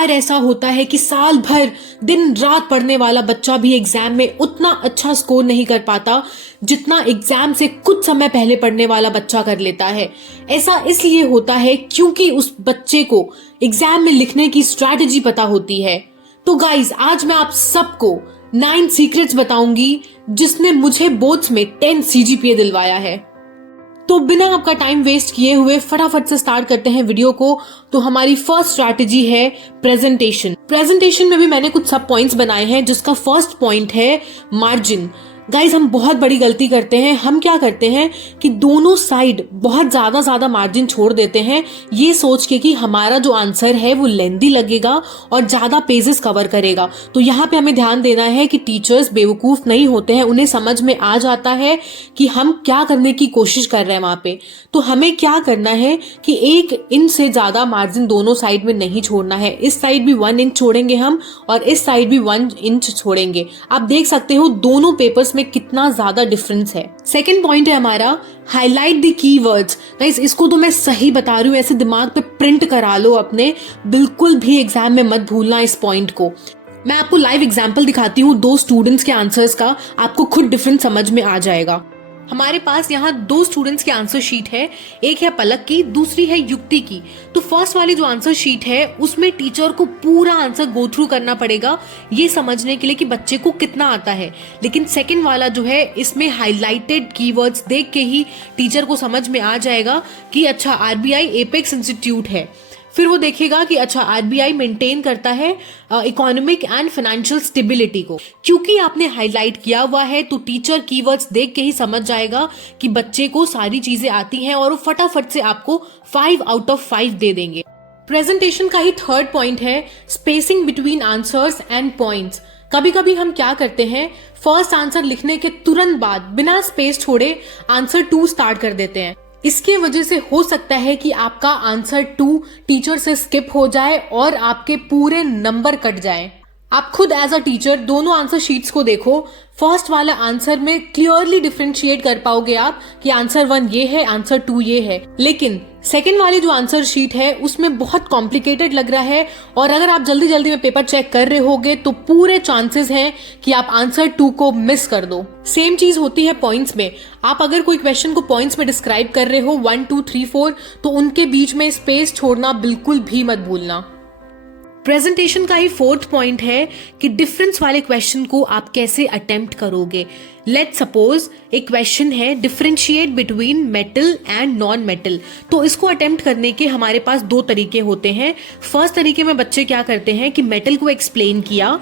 बार ऐसा होता है कि साल भर दिन रात पढ़ने वाला बच्चा भी एग्जाम में उतना अच्छा स्कोर नहीं कर पाता जितना एग्जाम से कुछ समय पहले पढ़ने वाला बच्चा कर लेता है। ऐसा इसलिए होता है क्योंकि उस बच्चे को एग्जाम में लिखने की स्ट्रैटेजी पता होती है। तो गाइज, आज मैं आप सबको 9 सीक्रेट्स बताऊंगी जिसने मुझे बोर्ड्स में 10 CGPA दिलवाया है। तो बिना आपका टाइम वेस्ट किए हुए फटाफट से स्टार्ट करते हैं वीडियो को। तो हमारी फर्स्ट स्ट्रैटेजी है प्रेजेंटेशन में भी मैंने कुछ सब पॉइंट्स बनाए हैं, जिसका फर्स्ट पॉइंट है मार्जिन। गाइज, हम बहुत बड़ी गलती करते हैं। हम क्या करते हैं कि दोनों साइड बहुत ज्यादा मार्जिन छोड़ देते हैं, ये सोच के कि हमारा जो आंसर है वो लेंदी लगेगा और ज्यादा पेजेस कवर करेगा। तो यहाँ पे हमें ध्यान देना है कि टीचर्स बेवकूफ नहीं होते हैं, उन्हें समझ में आ जाता है कि हम क्या करने की कोशिश कर रहे हैं वहां पे। तो हमें क्या करना है कि 1 इंच से ज्यादा मार्जिन दोनों साइड में नहीं छोड़ना है। इस साइड भी 1 इंच छोड़ेंगे हम और इस साइड भी 1 इंच छोड़ेंगे। आप देख सकते हो दोनों पेपर्स में कितना ज्यादा डिफरेंस है। सेकंड पॉइंट है हमारा हाईलाइट द कीवर्ड्स। गाइस, इसको तो मैं सही बता रही हूँ, ऐसे दिमाग पे प्रिंट करा लो अपने, बिल्कुल भी एग्जाम में मत भूलना इस पॉइंट को। मैं आपको लाइव एग्जांपल दिखाती हूँ 2 स्टूडेंट्स के आंसर्स का, आपको खुद डिफरेंस समझ में आ जाएगा। हमारे पास यहाँ 2 स्टूडेंट्स की आंसर शीट है, एक है पलक की, दूसरी है युक्ति की। तो फर्स्ट वाली जो आंसर शीट है उसमें टीचर को पूरा आंसर गो थ्रू करना पड़ेगा ये समझने के लिए कि बच्चे को कितना आता है। लेकिन सेकंड वाला जो है इसमें हाईलाइटेड कीवर्ड्स देख के ही टीचर को समझ में आ जाएगा कि अच्छा RBI एपेक्स इंस्टीट्यूट है। फिर वो देखेगा कि अच्छा RBI मेंटेन करता है इकोनॉमिक एंड फाइनेंशियल स्टेबिलिटी को। क्योंकि आपने हाईलाइट किया हुआ है तो टीचर कीवर्ड्स देख के ही समझ जाएगा कि बच्चे को सारी चीजें आती हैं और वो फटाफट से आपको 5 आउट ऑफ 5 दे देंगे। प्रेजेंटेशन का ही थर्ड पॉइंट है spacing between answers and points. कभी कभी हम क्या करते हैं, फर्स्ट आंसर लिखने के तुरंत बाद बिना स्पेस छोड़े आंसर 2 स्टार्ट कर देते हैं। इसके वजह से हो सकता है कि आपका आंसर 2 टीचर से स्किप हो जाए और आपके पूरे नंबर कट जाए। आप खुद एज अ टीचर दोनों आंसर शीट्स को देखो, फर्स्ट वाला आंसर में क्लियरली डिफरेंशिएट कर पाओगे आप कि आंसर 1 ये है, आंसर 2 ये है। लेकिन सेकेंड वाली जो आंसर शीट है उसमें बहुत कॉम्प्लिकेटेड लग रहा है और अगर आप जल्दी जल्दी में पेपर चेक कर रहे होगे तो पूरे चांसेस हैं कि आप आंसर 2 को मिस कर दो। सेम चीज होती है पॉइंट्स में। आप अगर कोई क्वेश्चन को पॉइंट्स में डिस्क्राइब कर रहे हो 1 2 3 4 तो उनके बीच में स्पेस छोड़ना बिल्कुल भी मत भूलना। प्रेजेंटेशन का ही फोर्थ पॉइंट है कि डिफरेंस वाले क्वेश्चन को आप कैसे अटेम्प्ट करोगे। लेट्स सपोज एक क्वेश्चन है differentiate between metal and non metal. तो इसको अटेम्प्ट करने के हमारे पास 2 तरीके होते हैं। फर्स्ट तरीके में बच्चे क्या करते हैं कि मेटल को एक्सप्लेन किया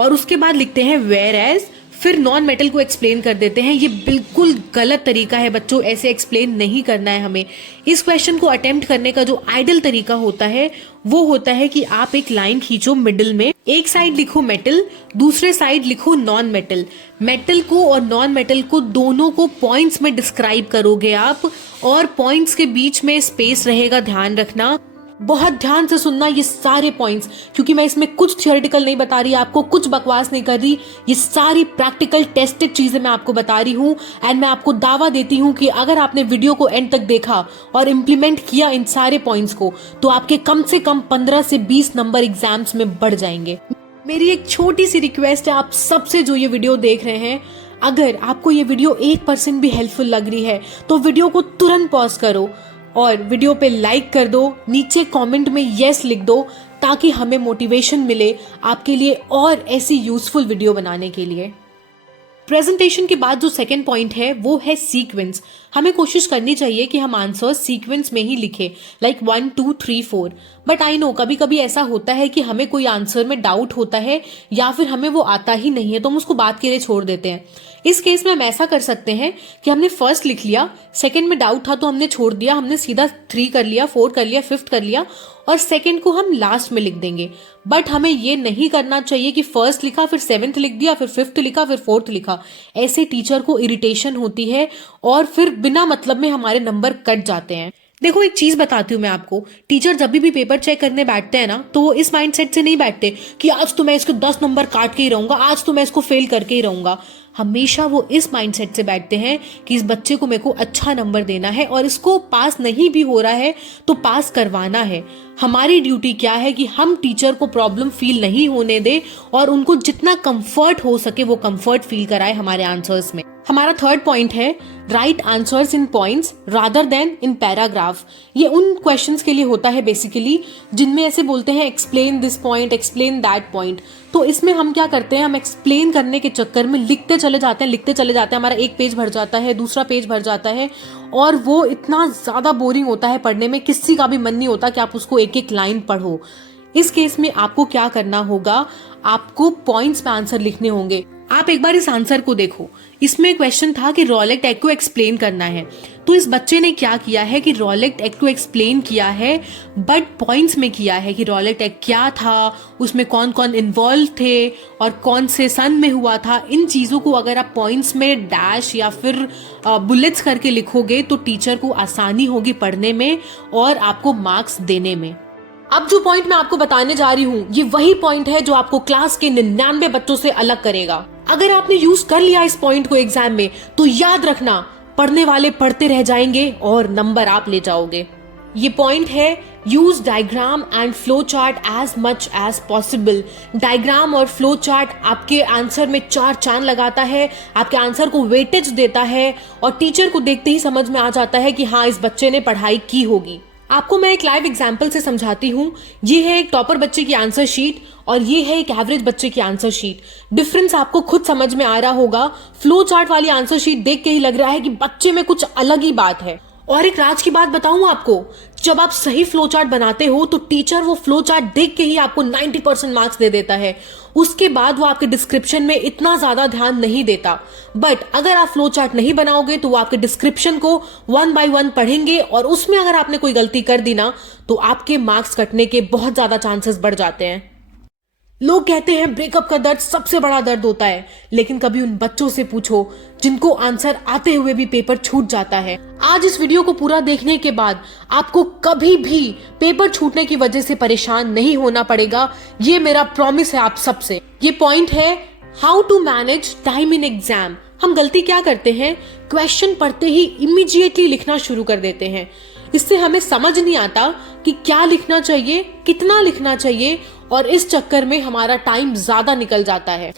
और उसके बाद लिखते हैं वेयर एज, फिर नॉन मेटल को एक्सप्लेन कर देते हैं। ये बिल्कुल गलत तरीका है बच्चों, ऐसे एक्सप्लेन नहीं करना है हमें। इस क्वेश्चन को अटेम्प्ट करने का जो आइडियल तरीका होता है वो होता है कि आप एक लाइन खींचो मिडिल में, एक साइड लिखो मेटल, दूसरे साइड लिखो नॉन मेटल। मेटल को और नॉन मेटल को दोनों को पॉइंट्स में डिस्क्राइब करोगे आप और पॉइंट्स के बीच में स्पेस रहेगा, ध्यान रखना। बहुत ध्यान से सुनना ये सारे पॉइंट्स, क्योंकि मैं इसमें कुछ थियोरेटिकल नहीं बता रही आपको, कुछ बकवास नहीं कर रही, ये सारी प्रैक्टिकल टेस्टेड चीजें मैं आपको बता रही हूँ। एंड मैं आपको दावा देती हूँ कि अगर आपने वीडियो को एंड तक देखा और इम्प्लीमेंट किया इन सारे पॉइंट्स को तो आपके कम से कम 15 से 20 नंबर एग्जाम्स में बढ़ जाएंगे। मेरी एक छोटी सी रिक्वेस्ट है आप सबसे जो ये वीडियो देख रहे हैं, अगर आपको ये वीडियो 1% भी हेल्पफुल लग रही है तो वीडियो को तुरंत पॉज करो और वीडियो पे लाइक कर दो, नीचे कमेंट में यस लिख दो ताकि हमें मोटिवेशन मिले आपके लिए और ऐसी यूजफुल वीडियो बनाने के लिए। प्रेजेंटेशन के बाद जो सेकंड पॉइंट है वो है सीक्वेंस। हमें कोशिश करनी चाहिए कि हम आंसर सीक्वेंस में ही लिखें, लाइक 1 2 3 4। बट आई नो कभी कभी ऐसा होता है कि हमें कोई आंसर में डाउट होता है या फिर हमें वो आता ही नहीं है तो हम उसको बात के लिए छोड़ देते हैं। इस केस में हम ऐसा कर सकते हैं कि हमने फर्स्ट लिख लिया, सेकंड में डाउट था तो हमने छोड़ दिया, हमने सीधा 3 कर लिया, 4 कर लिया, 5th कर लिया और सेकंड को हम लास्ट में लिख देंगे। बट हमें ये नहीं करना चाहिए कि फर्स्ट लिखा फिर 7th लिख दिया फिर 5th लिखा फिर 4th लिखा। ऐसे टीचर को इरिटेशन होती है और फिर बिना मतलब में हमारे नंबर कट जाते हैं। देखो एक चीज बताती हूँ मैं आपको, टीचर जब भी पेपर चेक करने बैठते हैं ना, तो वो इस माइंडसेट से नहीं बैठते कि आज तो मैं इसको 10 नंबर काट के ही रहूंगा, आज तो मैं इसको फेल करके ही रहूंगा। हमेशा वो इस माइंडसेट से बैठते हैं कि इस बच्चे को मेरे को अच्छा नंबर देना है और इसको पास नहीं भी हो रहा है तो पास करवाना है। हमारी ड्यूटी क्या है कि हम टीचर को प्रॉब्लम फील नहीं होने दे और उनको जितना कंफर्ट हो सके वो कंफर्ट फील कराए हमारे आंसर्स में। हमारा थर्ड पॉइंट है right answers in points rather then in paragraph. ये उन क्वेश्चंस के लिए होता है बेसिकली जिनमें ऐसे बोलते हैं explain this point, explain that point. तो इसमें हम क्या करते हैं, हम एक्सप्लेन करने के चक्कर में लिखते चले जाते हैं, हमारा एक पेज भर जाता है, दूसरा पेज भर जाता है और वो इतना ज्यादा बोरिंग होता है पढ़ने में, किसी का भी मन नहीं होता कि आप उसको एक एक लाइन पढ़ो। इस केस में आपको क्या करना होगा, आपको पॉइंट्स पे आंसर लिखने होंगे। आप एक बार इस आंसर को देखो, इसमें क्वेश्चन था कि रॉलेट एग को एक्सप्लेन करना है। तो इस बच्चे ने क्या किया है कि रॉलेट एग को एक्सप्लेन किया है बट पॉइंट्स में किया है कि रॉलेट एग क्या था, उसमें कौन कौन इन्वॉल्व थे और कौन से सन में हुआ था। इन चीजों को अगर आप पॉइंट्स में डैश या फिर बुलेट्स करके लिखोगे तो टीचर को आसानी होगी पढ़ने में और आपको मार्क्स देने में। अब जो पॉइंट मैं आपको बताने जा रही हूँ ये वही पॉइंट है जो आपको क्लास के 99 बच्चों से अलग करेगा। अगर आपने यूज कर लिया इस पॉइंट को एग्जाम में तो याद रखना, पढ़ने वाले पढ़ते रह जाएंगे और नंबर आप ले जाओगे। ये पॉइंट है use diagram and flow chart as much as possible. Diagram और फ्लो चार्ट आपके आंसर में 4 चांद लगाता है, आपके आंसर को वेटेज देता है और टीचर को देखते ही समझ में आ जाता है कि हाँ इस बच्चे ने पढ़ाई की होगी। आपको मैं एक लाइव एग्जाम्पल से समझाती हूँ। ये है एक टॉपर बच्चे की आंसर शीट और ये है एक एवरेज बच्चे की आंसर शीट। डिफरेंस आपको खुद समझ में आ रहा होगा। फ्लो चार्ट वाली आंसर शीट देख के ही लग रहा है कि बच्चे में कुछ अलग ही बात है। और एक राज की बात बताऊं आपको, जब आप सही फ्लो चार्ट बनाते हो तो टीचर वो फ्लो चार्ट देख के ही आपको 90% मार्क्स दे देता है। उसके बाद वो आपके डिस्क्रिप्शन में इतना ज्यादा ध्यान नहीं देता। बट अगर आप फ्लो चार्ट नहीं बनाओगे तो वो आपके डिस्क्रिप्शन को 1 by 1 पढ़ेंगे और उसमें अगर आपने कोई गलती कर दी ना तो आपके मार्क्स कटने के बहुत ज्यादा चांसेस बढ़ जाते हैं। लोग कहते हैं ब्रेकअप का दर्द सबसे बड़ा दर्द होता है, लेकिन कभी उन बच्चों से पूछो जिनको आंसर आते हुए भी पेपर छूट जाता है। आज इस वीडियो को पूरा देखने के बाद आपको कभी भी पेपर छूटने की वजह से परेशान नहीं होना पड़ेगा। ये मेरा प्रॉमिस है आप सबसे। ये पॉइंट है how to manage time in exam. हम गलती क्या करते हैं, क्वेश्चन पढ़ते ही इमीडिएटली लिखना शुरू कर देते हैं। इससे हमें समझ नहीं आता कि क्या लिखना चाहिए, कितना लिखना चाहिए और इस चक्कर में हमारा टाइम ज्यादा निकल जाता है।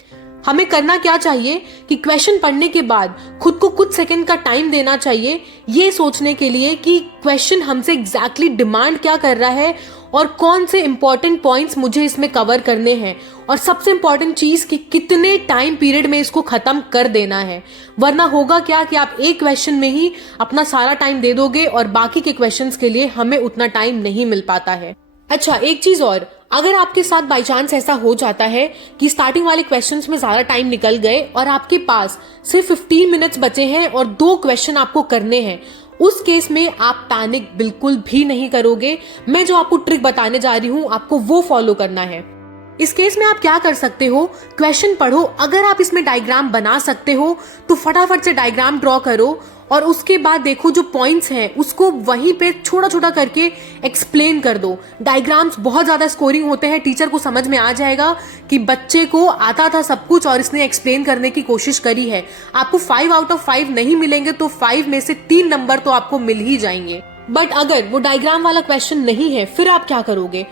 हमें करना क्या चाहिए कि क्वेश्चन पढ़ने के बाद खुद को कुछ सेकंड का टाइम देना चाहिए ये सोचने के लिए कि क्वेश्चन हमसे एग्जैक्टली डिमांड क्या कर रहा है और कौन से इंपॉर्टेंट पॉइंट्स मुझे इसमें कवर करने हैं और सबसे इंपॉर्टेंट चीज कि कितने टाइम पीरियड में इसको खत्म कर देना है। वरना होगा क्या कि आप एक क्वेश्चन में ही अपना सारा टाइम दे दोगे और बाकी के क्वेश्चंस के लिए हमें उतना टाइम नहीं मिल पाता है। अच्छा एक चीज और, अगर आपके साथ बाई चांस ऐसा हो जाता है कि स्टार्टिंग वाले क्वेश्चंस में ज्यादा टाइम निकल गए और आपके पास सिर्फ 15 मिनट्स बचे हैं और 2 क्वेश्चन आपको करने हैं, उस केस में आप पैनिक बिल्कुल भी नहीं करोगे। मैं जो आपको ट्रिक बताने जा रही हूँ आपको वो फॉलो करना है। इस केस में आप क्या कर सकते हो, क्वेश्चन पढ़ो, अगर आप इसमें डायग्राम बना सकते हो तो फटाफट से डायग्राम ड्रॉ करो और उसके बाद देखो जो पॉइंट्स हैं उसको वहीं पे छोटा छोटा करके एक्सप्लेन कर दो। डायग्राम्स बहुत ज्यादा स्कोरिंग होते हैं, टीचर को समझ में आ जाएगा कि बच्चे को आता था सब कुछ और इसने एक्सप्लेन करने की कोशिश करी है। आपको 5 out of 5 नहीं मिलेंगे तो 5 में से 3 नंबर तो आपको मिल ही जाएंगे। बट अगर वो डायग्राम वाला क्वेश्चन नहीं है फिर आप क्या करोगे,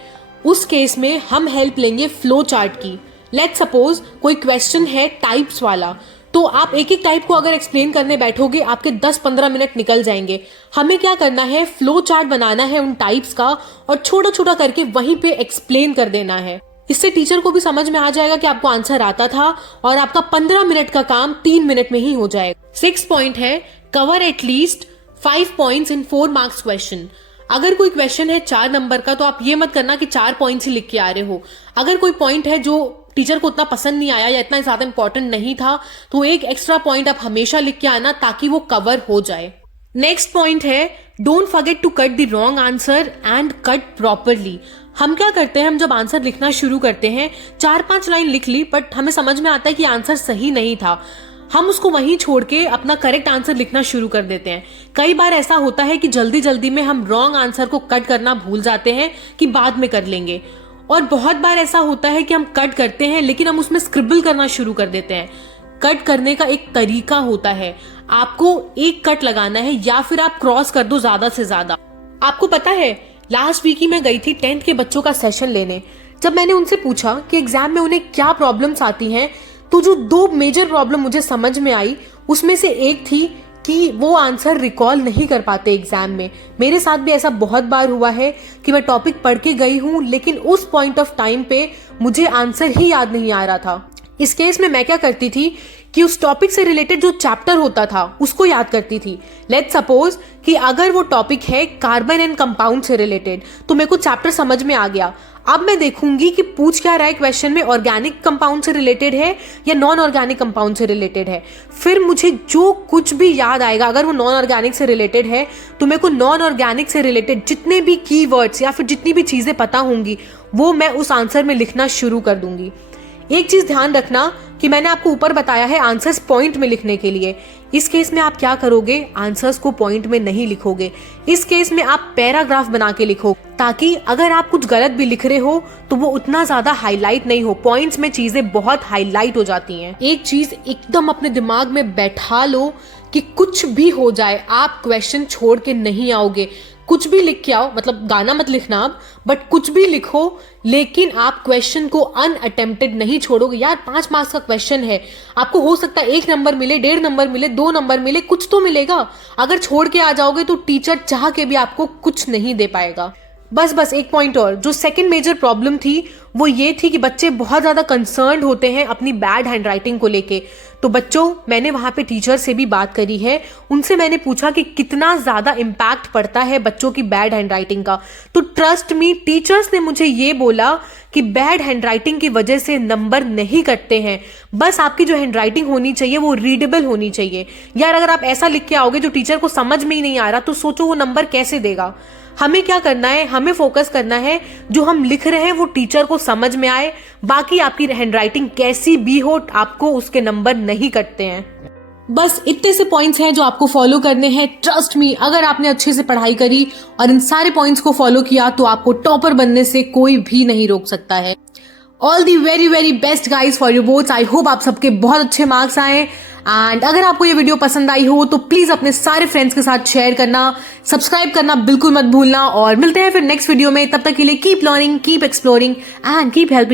उस केस में हम हेल्प लेंगे फ्लो चार्ट की। लेट्स सपोज कोई क्वेश्चन है टाइप्स वाला, तो आप एक एक टाइप को अगर एक्सप्लेन करने बैठोगे आपके 10-15 मिनट निकल जाएंगे। हमें क्या करना है, फ्लो चार्ट बनाना है उन टाइप्स का और छोटा छोटा करके वहीं पे एक्सप्लेन कर देना है। इससे टीचर को भी समझ में आ जाएगा कि आपको आंसर आता था और आपका 15 मिनट का काम 3 मिनट में ही हो जाएगा। 6 पॉइंट है cover at least 5 points in 4 marks question. अगर कोई क्वेश्चन है 4 नंबर का तो आप ये मत करना कि 4 पॉइंट्स ही लिख के आ रहे हो। अगर कोई पॉइंट है जो टीचर को उतना पसंद नहीं आया या इतना ज्यादा इंपॉर्टेंट नहीं था तो एक एक्स्ट्रा पॉइंट आप हमेशा लिख के आना ताकि वो कवर हो जाए। नेक्स्ट पॉइंट है don't forget to cut the wrong answer and cut properly. हम क्या करते हैं, हम जब आंसर लिखना शुरू करते हैं 4-5 लाइन लिख ली बट हमें समझ में आता है कि आंसर सही नहीं था। हम उसको वहीं छोड़ के अपना करेक्ट आंसर लिखना शुरू कर देते हैं। कई बार ऐसा होता है कि जल्दी जल्दी में हम रॉन्ग आंसर को कट करना भूल जाते हैं कि बाद में कर लेंगे, और बहुत बार ऐसा होता है कि हम कट करते हैं लेकिन हम उसमें स्क्रिबल करना शुरू कर देते हैं। कट करने का एक तरीका होता है, आपको एक कट लगाना है या फिर आप क्रॉस कर दो ज्यादा से ज्यादा। आपको पता है, लास्ट वीक ही मैं गई थी 10th के बच्चों का सेशन लेने। जब मैंने उनसे पूछा कि एग्जाम में उन्हें क्या प्रॉब्लम्स आती हैं, तो जो 2 मेजर प्रॉब्लम मुझे समझ में आई, उसमें से एक थी कि वो आंसर रिकॉल नहीं कर पाते एग्जाम में। मेरे साथ भी ऐसा बहुत बार हुआ है कि मैं टॉपिक पढ़ के गई हूँ लेकिन उस पॉइंट ऑफ टाइम पे मुझे आंसर ही याद नहीं आ रहा था। इस केस में मैं क्या करती थी कि उस टॉपिक से रिलेटेड जो चैप्टर होता था उसको याद करती थी। लेट्स सपोज कि अगर वो टॉपिक है कार्बन एंड कंपाउंड से रिलेटेड, तो मेरे को चैप्टर समझ में आ गया। अब मैं देखूंगी कि पूछ क्या रहा है क्वेश्चन में, ऑर्गेनिक कंपाउंड से रिलेटेड है या नॉन ऑर्गेनिक कंपाउंड से रिलेटेड है। फिर मुझे जो कुछ भी याद आएगा, अगर वो नॉन ऑर्गेनिक से रिलेटेड है तो मेरे को नॉन ऑर्गेनिक से रिलेटेड जितने भी कीवर्ड्स या फिर जितनी भी चीजें पता होंगी वो मैं उस आंसर में लिखना शुरू कर दूंगी। एक चीज ध्यान रखना कि मैंने आपको ऊपर बताया है आंसर्स पॉइंट में लिखने के लिए। इस केस में आप क्या करोगे, आंसर्स को पॉइंट में नहीं लिखोगे। इस केस में आप पैराग्राफ बना के लिखो, ताकि अगर आप कुछ गलत भी लिख रहे हो तो वो उतना ज्यादा हाईलाइट नहीं हो। पॉइंट्स में चीजें बहुत हाईलाइट हो जाती हैं। एक चीज एकदम अपने दिमाग में बैठा लो कि कुछ भी हो जाए आप क्वेश्चन छोड़ के नहीं आओगे। कुछ भी लिख के आओ, मतलब गाना मत लिखना आप, बट कुछ भी लिखो, लेकिन आप क्वेश्चन को अनअटेम्प्टेड नहीं छोड़ोगे। यार 5 मार्क्स का क्वेश्चन है, आपको हो सकता है 1 नंबर मिले, 1.5 नंबर मिले, 2 नंबर मिले, कुछ तो मिलेगा। अगर छोड़ के आ जाओगे तो टीचर चाह के भी आपको कुछ नहीं दे पाएगा। बस एक पॉइंट और, जो सेकंड मेजर प्रॉब्लम थी वो ये थी कि बच्चे बहुत ज़्यादा कंसर्न्ड होते हैं अपनी बैड हैंडराइटिंग को लेके। तो बच्चों, मैंने वहाँ पे टीचर से भी बात करी है, उनसे मैंने पूछा कि कितना ज़्यादा इम्पैक्ट पड़ता है बच्चों की बैड हैंडराइटिंग का। तो ट्रस्ट मी, टीचर्स ने मुझे ये बोला कि बैड हैंडराइटिंग की वजह से नंबर नहीं कटते हैं, बस आपकी जो हैंडराइटिंग होनी चाहिए वो रीडेबल होनी चाहिए। यार अगर आप ऐसा लिख के आओगे जो टीचर को समझ में ही नहीं आ रहा, तो सोचो वो नंबर कैसे देगा। हमें क्या करना है, हमें फोकस करना है जो हम लिख रहे हैं वो टीचर को समझ में आए। बाकी आपकी हैंडराइटिंग कैसी भी हो, आपको उसके नंबर नहीं कटते हैं। बस इतने से पॉइंट्स हैं जो आपको फॉलो करने हैं। ट्रस्ट मी, अगर आपने अच्छे से पढ़ाई करी और इन सारे पॉइंट्स को फॉलो किया तो आपको टॉपर बनने से कोई भी नहीं रोक सकता है। All the very very best guys for your boards. I hope आप सबके बहुत अच्छे मार्क्स आए। एंड अगर आपको ये वीडियो पसंद आई हो तो प्लीज अपने सारे फ्रेंड्स के साथ शेयर करना, सब्सक्राइब करना बिल्कुल मत भूलना। और मिलते हैं फिर नेक्स्ट वीडियो में। तब तक के लिए keep learning, keep exploring and keep helping.